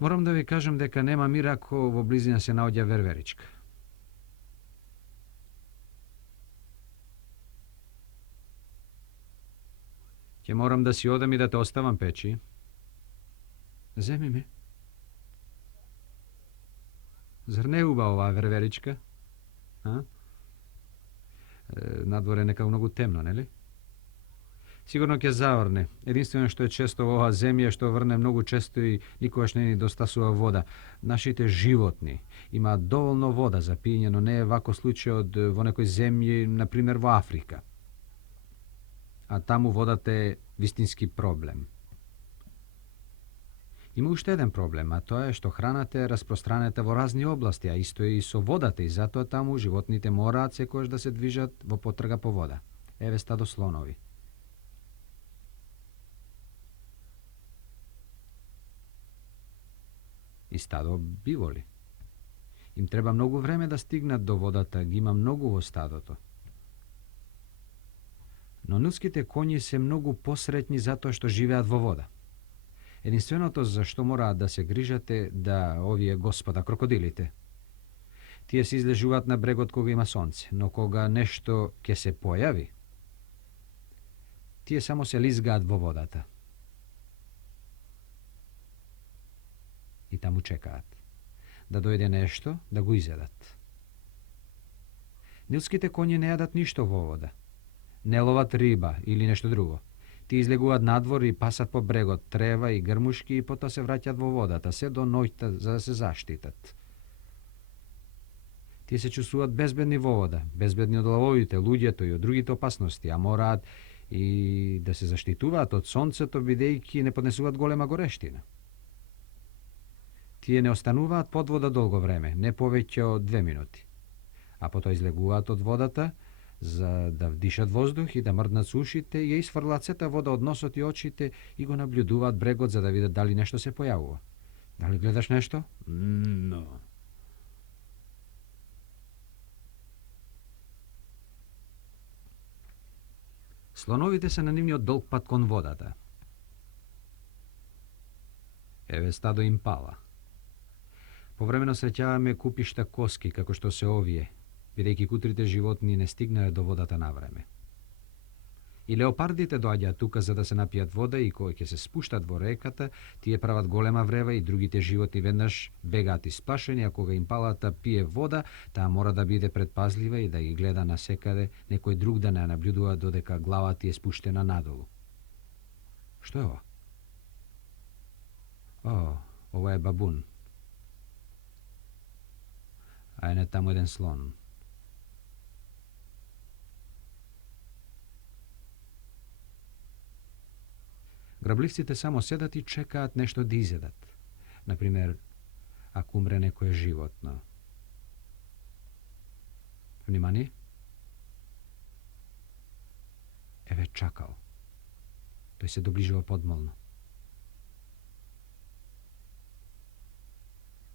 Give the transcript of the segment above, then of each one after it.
Морам да ви кажам дека нема мир ако во близина се наоѓа верверичка. Ќе морам да си одам и да те оставам, Печи. Земи ме. Зар не е убава оваа верверичка? А? Надвор е некако многу темно, нели? Сигурно ќе заврне. Единствено што е често во оваа земја е што врне многу често и никогаш не ни достасува вода. Нашите животни имаат доволно вода за пиење, но не е вако случајот во некои земји, например во Африка. А таму водата е вистински проблем. Има уште еден проблем, а тоа е што храната е распространета во разни области, а исто е и со водата, и затоа таму животните мораат секогаш да се движат во потрага по вода. Еве стадо слонови. И стадо биволи. Им треба многу време да стигнат до водата, ги има многу во стадото. Но нилските коњи се многу посреќни затоа што живеат во вода. Единственото за што мораат да се грижат е да овие господа крокодилите. Тие се излежуваат на брегот кога има сонце, но кога нешто ќе се појави, тие само се лизгаат во водата. И таму чекаат да дојде нешто да го изедат. Нилските коњи не јадат ништо во вода. Не ловат риба или нешто друго. Тие излегуваат надвор и пасат по брегот трева и грмушки и потоа се враќаат во водата, се до ноќта за да се заштитат. Тие се чувствуваат безбедни во вода, безбедни од лавовите, луѓето и од другите опасности, а мораат и да се заштитуваат од сонцето, бидејќи не поднесуваат голема горештина. Тие не остануваат под вода долго време, не повеќе од 2 минути, а потоа излегуваат од водата за да вдишат воздух и да мрднат со ушите, и ја изфрлаат сета вода од носот и очите и го наблюдуваат брегот за да видат дали нешто се појавува. Дали гледаш нешто? Но. Слоновите се на нивниот долг пат кон водата. Еве стадо импала. Повремено среќаваме купишта коски, како што се овие, бидејќи кутрите животни не стигнале до водата на време. И леопардите доаѓаат тука за да се напијат вода и кога ќе се спуштат во реката, тие прават голема врева и другите животни веднаш бегаат исплашени, а кога импалата пие вода, таа мора да биде предпазлива и да ги гледа насекаде, некој друг да не наблюдува додека главата е спуштена надолу. Што е ова? О, ова е бабун. А е таму еден слон. Грабливците само седат и чекаат нешто да изедат. Например, ако умре некое животно. Внимание. Еве чакал. Тој се доближува подмолно.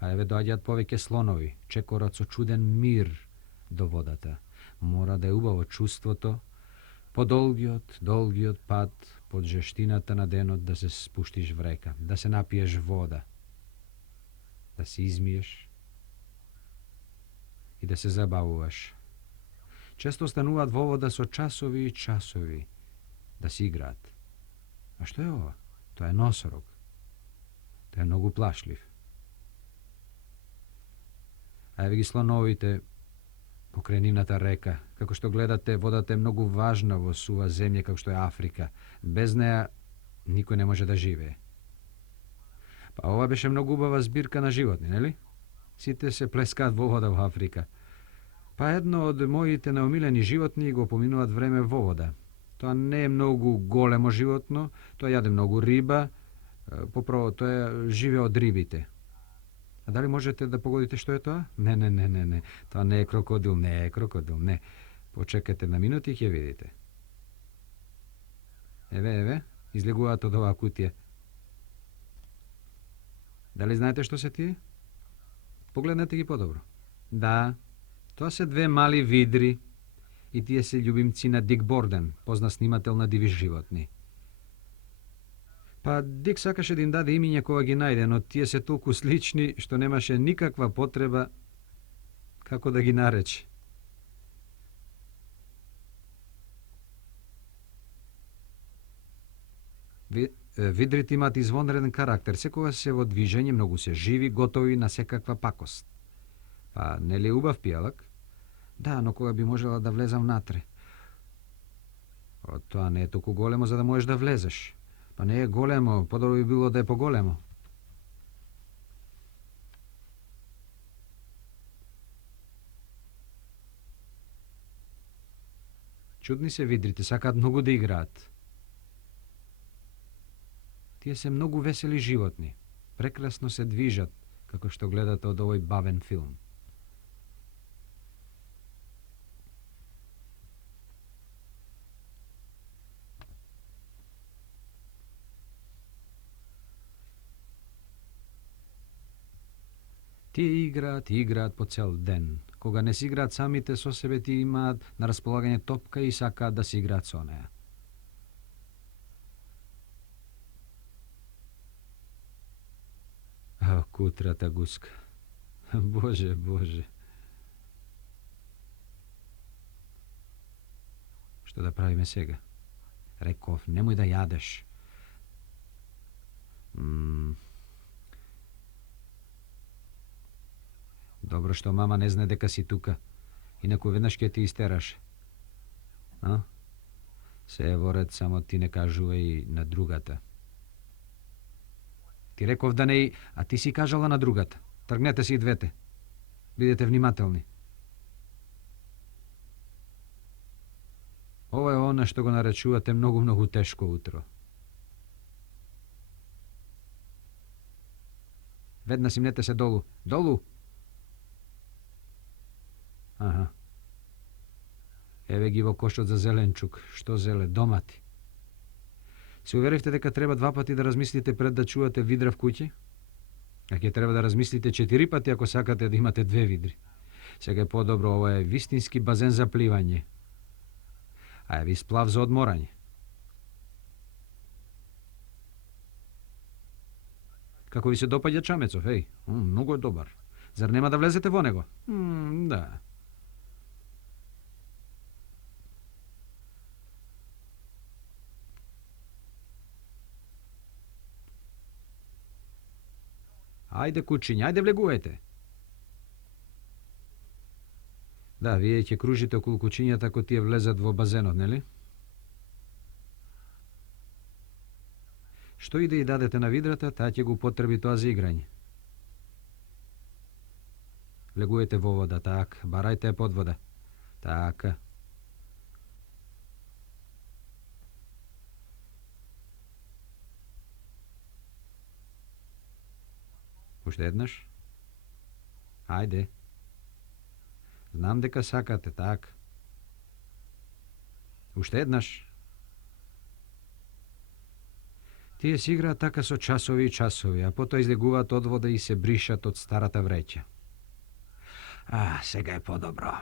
А еве доаѓаат повеќе слонови, чекорат со чуден мир до водата. Мора да е убаво чувството, по долгиот пат, под жештината на денот да се спуштиш в река, да се напиеш вода, да се измиеш и да се забавуваш. Често остануваат во вода со часови и часови да си играат. А што е ова? Тоа е носорог. Тоа е многу плашлив. А еве ги слоновите покрај нивната река. Како што гледате, водата е многу важна во сува земја како што е Африка. Без неа никој не може да живее. Па ова беше многу убава збирка на животни, нели? Сите се плескаат во вода во Африка. Па едно од моите наумилени животни го поминуваат време во вода. Тоа не е многу големо животно, тоа јаде многу риба, поправо тоа живее од рибите. А дали можете да погодите што е тоа? Не. Тоа не е крокодил, не. Почекате на минути и ќе видите. Еве, излегуваат од оваа кутија. Дали знаете што се тие? Погледнете ги подобро. Да, тоа се две мали видри и тие се љубимци на Дик Борден, познат снимател на диви животни. Па Дик сакаше да им даде имиња кога ги најде, но тие се толку слични што немаше никаква потреба како да ги нарече. Видрите имаат извонреден карактер, секогаш се во движење, многу се живи, готови на секаква пакост. Па нели е убав пијалак? Да, но кога би можела да влезам внатре? Тоа не е толку големо за да можеш да влезеш. Па не е големо, подобро би било да е поголемо. Чудни се видрите, сакаат многу да играат. Тие се многу весели животни. Прекрасно се движат, како што гледате од овој бавен филм. Тие играат и играат по цел ден. Кога не си играат самите со себе, тие имаат на располагање топка и сакаат да си играат со неа. Кутрата гуска. Боже, Боже. Што да правиме сега? Реков, немој да јадеш. Добро што мама не знае дека си тука. Инаку веднаш ќе ти истераш. А? Се е во ред, само ти не кажувај на другата. Ти реков да не, а ти си кажала на другата. Тргнете си и двете. Бидете внимателни. Ова е она што го наречувате многу тешко утро. Веднаш имнете се долу. Долу! Аха. Еве ги во кошот за зеленчук. Што зеле? Домати. Се уверивте дека треба 2 пати да размислите пред да чувате видра в куќе? А ќе треба да размислите 4 пати ако сакате да имате 2 видри. Сега е подобро, ова е вистински базен за пливање. А е ви сплав за одморање. Како ви се допаѓа чамецов, еј? Многу е добар. Зар нема да влезете во него? Да. Ајде, кучиња, ајде влегувајте. Да, вие ќе кружите околу кучињата ако тие влезат во базенот, нели? Што и да ја дадете на видрата, таа ќе го употреби тоа за играње. Влегувајте во вода, така, барајте ја под вода. Така. Уште еднаш? Ајде. Знам дека сакате, така. Уште еднаш. Тие си играат така со часови и часови, а потоа излегуваат од вода и се бришат од старата вреќа. Сега е подобро.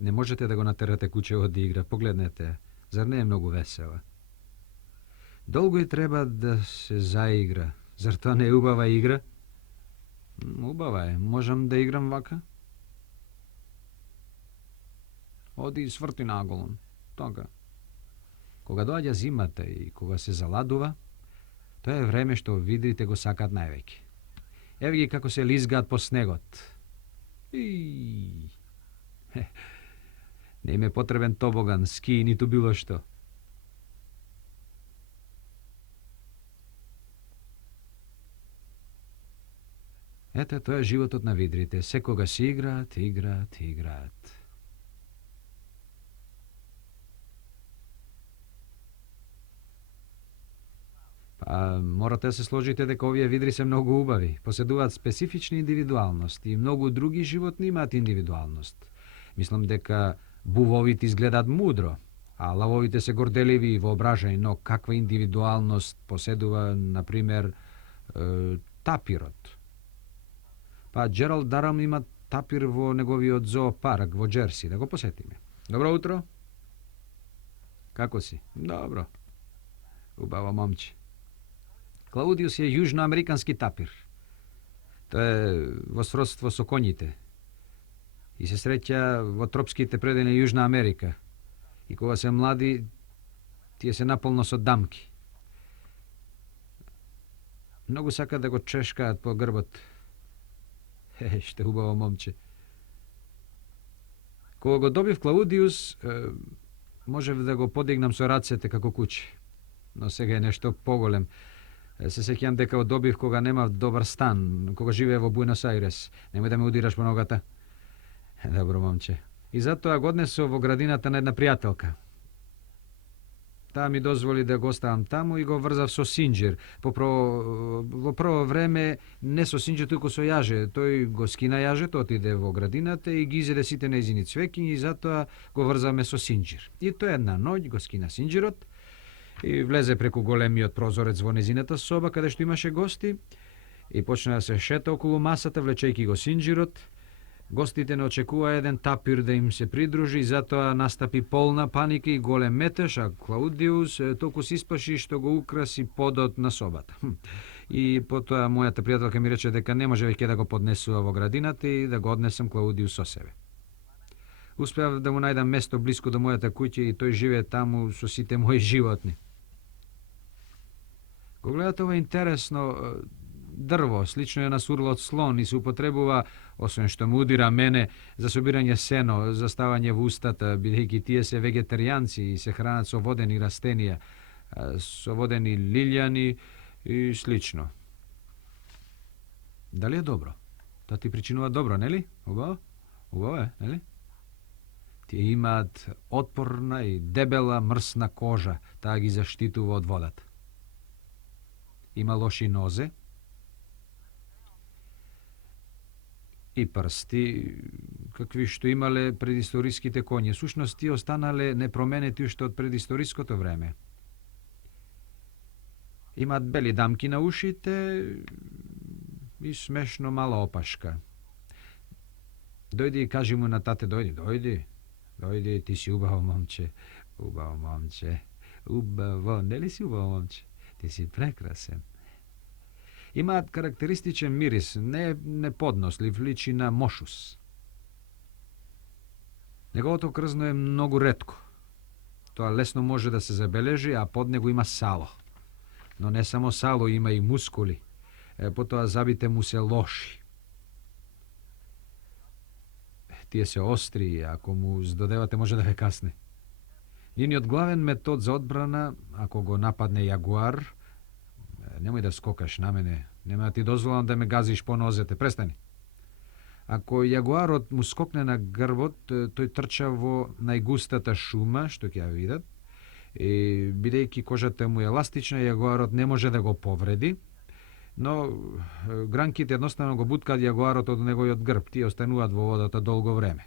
Не можете да го натерате кучево да игра, погледнете. Зар не е многу весела? Долго и треба да се заигра. Зар тоа не е убава игра? Убава е. Можам да играм вака? Оди и сврти наголон. Така. Кога доаѓа зимата и кога се заладува, тоа е време што видрите го сакаат највеќе. Еве ги како се лизгаат по снегот. Не им е потребен тобоган, ски, ниту било што. Ете, тоа е животот на видрите. Секога си играат, играат, играат. Морате да се сложите дека овие видри се многу убави. Поседуваат специфични индивидуалност и многу други животни имаат индивидуалност. Мислам дека бувовите изгледаат мудро, а лавовите се горделиви и воображајни, но каква индивидуалност поседува, например, тапирот. Джералд Дарам има тапир во неговиот зоопарк во Джерси, да го посетиме. Добро утро. Kako si? Dobro. Ubavo momče. Klaudius je južnoamerikanski tapir. To je vo srodstvo so konjite. I se sreća vo tropskite predene Južna Amerika. I kova se mladi, tije se napolno so damki. Mnogo saka da go češkaat po grbot. Što ubavo momče. Ko go dobiv Klaudius, može da go podignam so racete kako kući. No сега je nešto pogolem. Se sećam дека dobiv koga nema dobar stan, koga žive vo Buenos Aires. Nemoj da me udiraš po nogata. Dobro, momče. I zato ja odneso vo gradinata na jedna prijatelka. Ta mi dozvoli da go ostavam tamo i go vrzav so sinđir. Vo prvo vreme ne so sinđir, tuko so jaže. Toj go skina jaže, to otide vo gradinate i gizede site neizini cvekinji i zato go vrzame so sinđir. I to jedna noć go skina sinđirot i vleze преку големиот прозорец во незината соба каде што имаше гости и почна да се шета околу масата влечејќи го синџирот. Гостите не очекува еден тапир да им се придружи и затоа настапи полна паника и голем метеж, а Клаудиус толку се испаши што го украси подот на собата. И потоа мојата пријателка ми рече дека не може веќе да го поднесува во градината и да го однесам Клаудиус со себе. Успеав да му најдам место блиску до мојата куќа и тој живее таму со сите мои животни. Го гледате ова интересно дрво, слично е на сурлот слон и се употребува, освен што му удира мене, за собирање сено, за ставање во устата, бидејќи тие се вегетаријанци и се хранат со водени растенија, со водени лилјани и слично. Дали е добро? Тоа ти причинува добро, нели? Убаво? Убаво е, нели? Тие имаат отпорна и дебела мрсна кожа, таа ги заштитува од водата. Има лоши нозе и прсти, какви што имале предисториските коњи. Сушност тие останале непроменети уште од предисториското време. Имаат бели дамки на ушите и смешно мала опашка. Дојди и кажи му на тате, дојди, ти си убаво момче, убаво, нели си убаво момче? Ти си прекрасен. Имаат карактеристичен мирис, не неподнослив, личи на мошус. Неговото крзно е многу ретко. Тоа лесно може да се забележи, а под него има сало. Но не само сало, има и мускули. Потоа забите му се лоши. Тие се остри и ако му здодевате може да ве касне. Нjiниот главен метод за одбрана, ако го нападне јагуар, немој да скокаш на мене, нема да ти дозволам да ме газиш по нозете, престани. Ако јагуарот му скокне на грбот, тој трча во најгустата шума, што ќе ја видат, и бидејќи кожата му е еластична, јагуарот не може да го повреди, но гранките едноставно го буткаат јагуарот од неговиот грб, тие остануваат во водата долго време.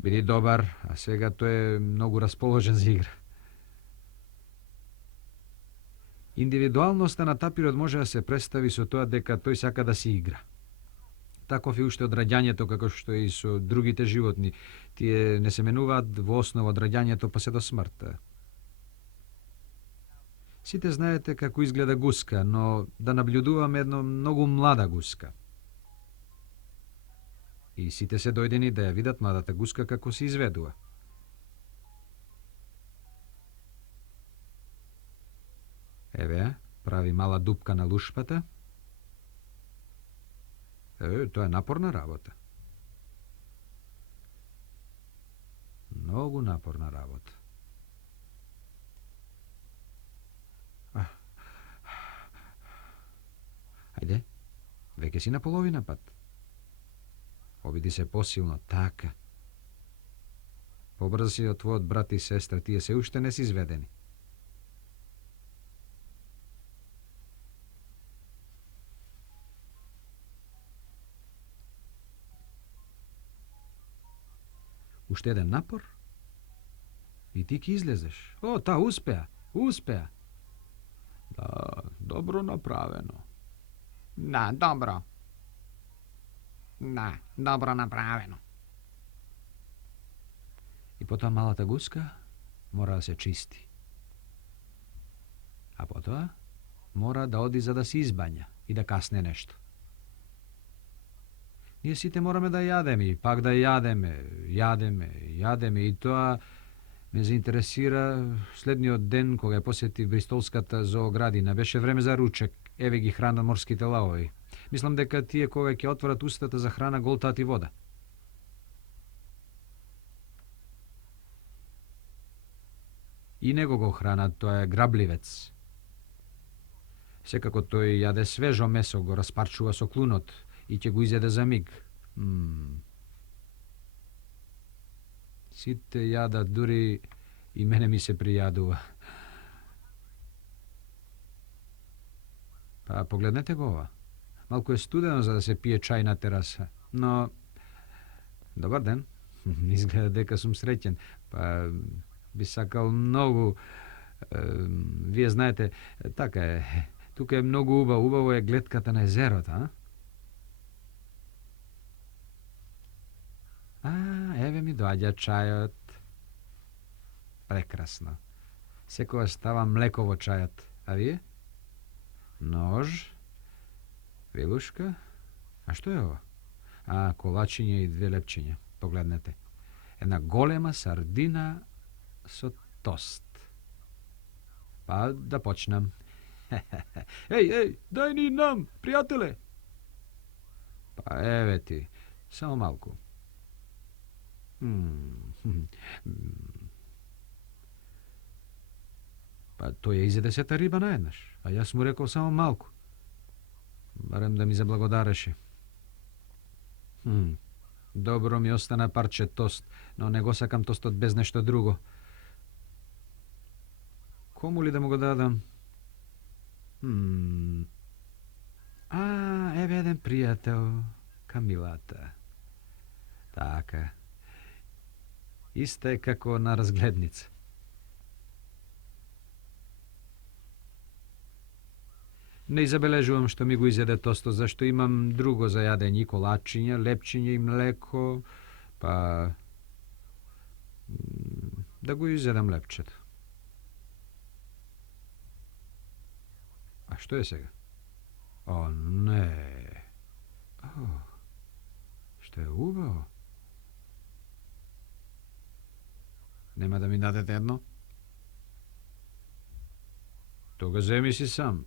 Биди добар, а сега тој е многу расположен за игра. Индивидуалноста на тапирот може да се представи со тоа дека тој сака да си игра. Таков е уште од раѓањето, како што и со другите животни. Тие не се менуваат во основа од раѓањето па се до смртта. Сите знаете како изгледа гуска, но да наблюдуваме едно многу млада гуска. И сите се дојдени да ја видат младата гуска како се изведува. Еве, прави мала дупка на лушпата. Тоа е напорна работа. Многу напорна работа. Ајде, веќе си на половина пат. Обиди се посилно, така. Побрзи од твојот брат и сестра, тие се уште не си изведени. Уште еден напор и ти ќе излезеш. О, та успеа. Да, добро направено. Да, добро. Да, добро направено. И потоа малата гуска mora da se čisti. A potom mora da odi za da se izbanja i da kasne nešto. Ние сите мораме да јадеме и пак да јадеме и тоа ме заинтересира следниот ден кога ја посетив Бристолската зооградина. Беше време за ручек, еве ги хранат морските лавови. Мислам дека тие кога ќе отворат устата за храна голтаат и вода. И него го хранат, тоа е грабливец. Секако тој јаде свежо месо, го распарчува со клунот и ќе го изеде за миг. Сите јадат, дури и мене ми се пријадува. Па погледнете го ова. Малку е студено за да се пие чај на тераса, но... Добар ден. Изгледа дека сум среќен. Па би сакал многу... Вие знаете, така е. Тука е многу убаво. Убаво е гледката на езерото, а? Еве ми доаѓа чајот. Прекрасно. Секогаш става млеко во чајот. А вие? Нож, вилушка. А што е ова? Колачиња и 2 лепчиња. Погледнете. Една голема сардина со тост. Па да почнам. Еј, дај ни нам, пријателе. Па еве ти, само малку. Па тој ја изеде сета риба наеднаш, а јас му рекол само малку. Барем да ми заблагодареше. Добро ми остана парче тост, но не го сакам тостот без нешто друго. Кому ли да му го дадам? Еве еден пријател, Камилата. Така. Иста е како на разгледница. Не забележувам што ми го изеде тосто, зашто имам друго за јадење, колачиња, лепчиња и млеко, па... да го изедам лепчето. А што е сега? О, не. Што е убаво. Нема да ми дадете едно? Тога земи си сам.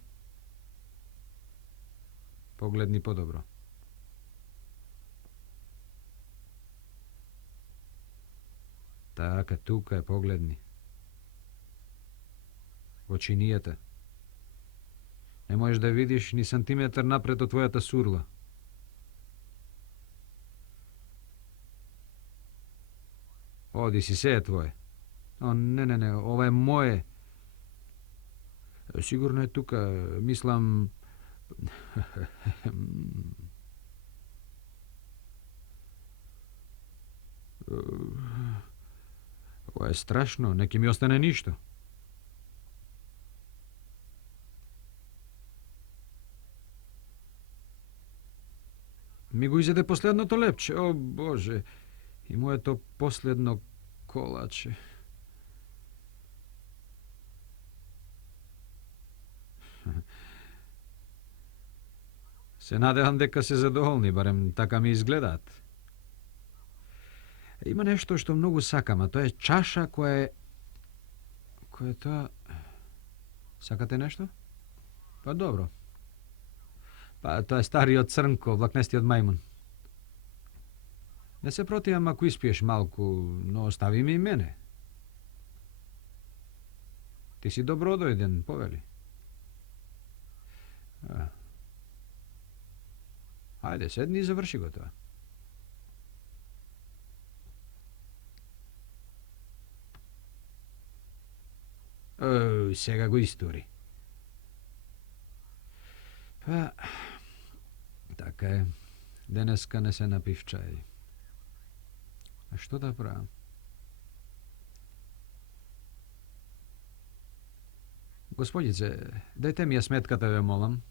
Погледни подобро. Така, тука е, погледни. Во чинијата. Не можеш да видиш ни сантиметар напред од твојата сурла. Оди си, се е твое. О, не, ова е мое. Сигурно е тука, мислам... Ова е страшно, не ќе ми остане ништо. Ми го изеде последното лепче, о Боже, и моето последно колаче. Се надевам дека се задоволни, барем така ми изгледаат. Има нешто што многу сакам, а тоа е чаша која е тоа... Сакате нешто? Па добро. Па тоа е стариот Црнко, влакнестиот мајмун. Не се противам ако испиеш малку, но остави ми и мене. Ти си добродојден, повели. Ајде, седни и заврши го тоа. Сега го истори. Па, така е. Денеска не се напив чај. А што да правам? Господице, дајте ми ја сметката, ве молам.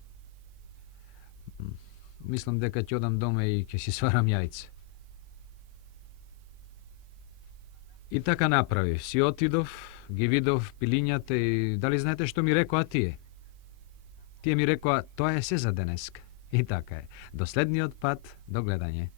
Мислам дека ќе одам дома и ќе си сварам јајце. И така направив. Си отидов, ги видов пилињата и дали знаете што ми рекоа тие? Тие ми рекоа, тоа е се за денеска. И така е. До следниот пат, до гледање.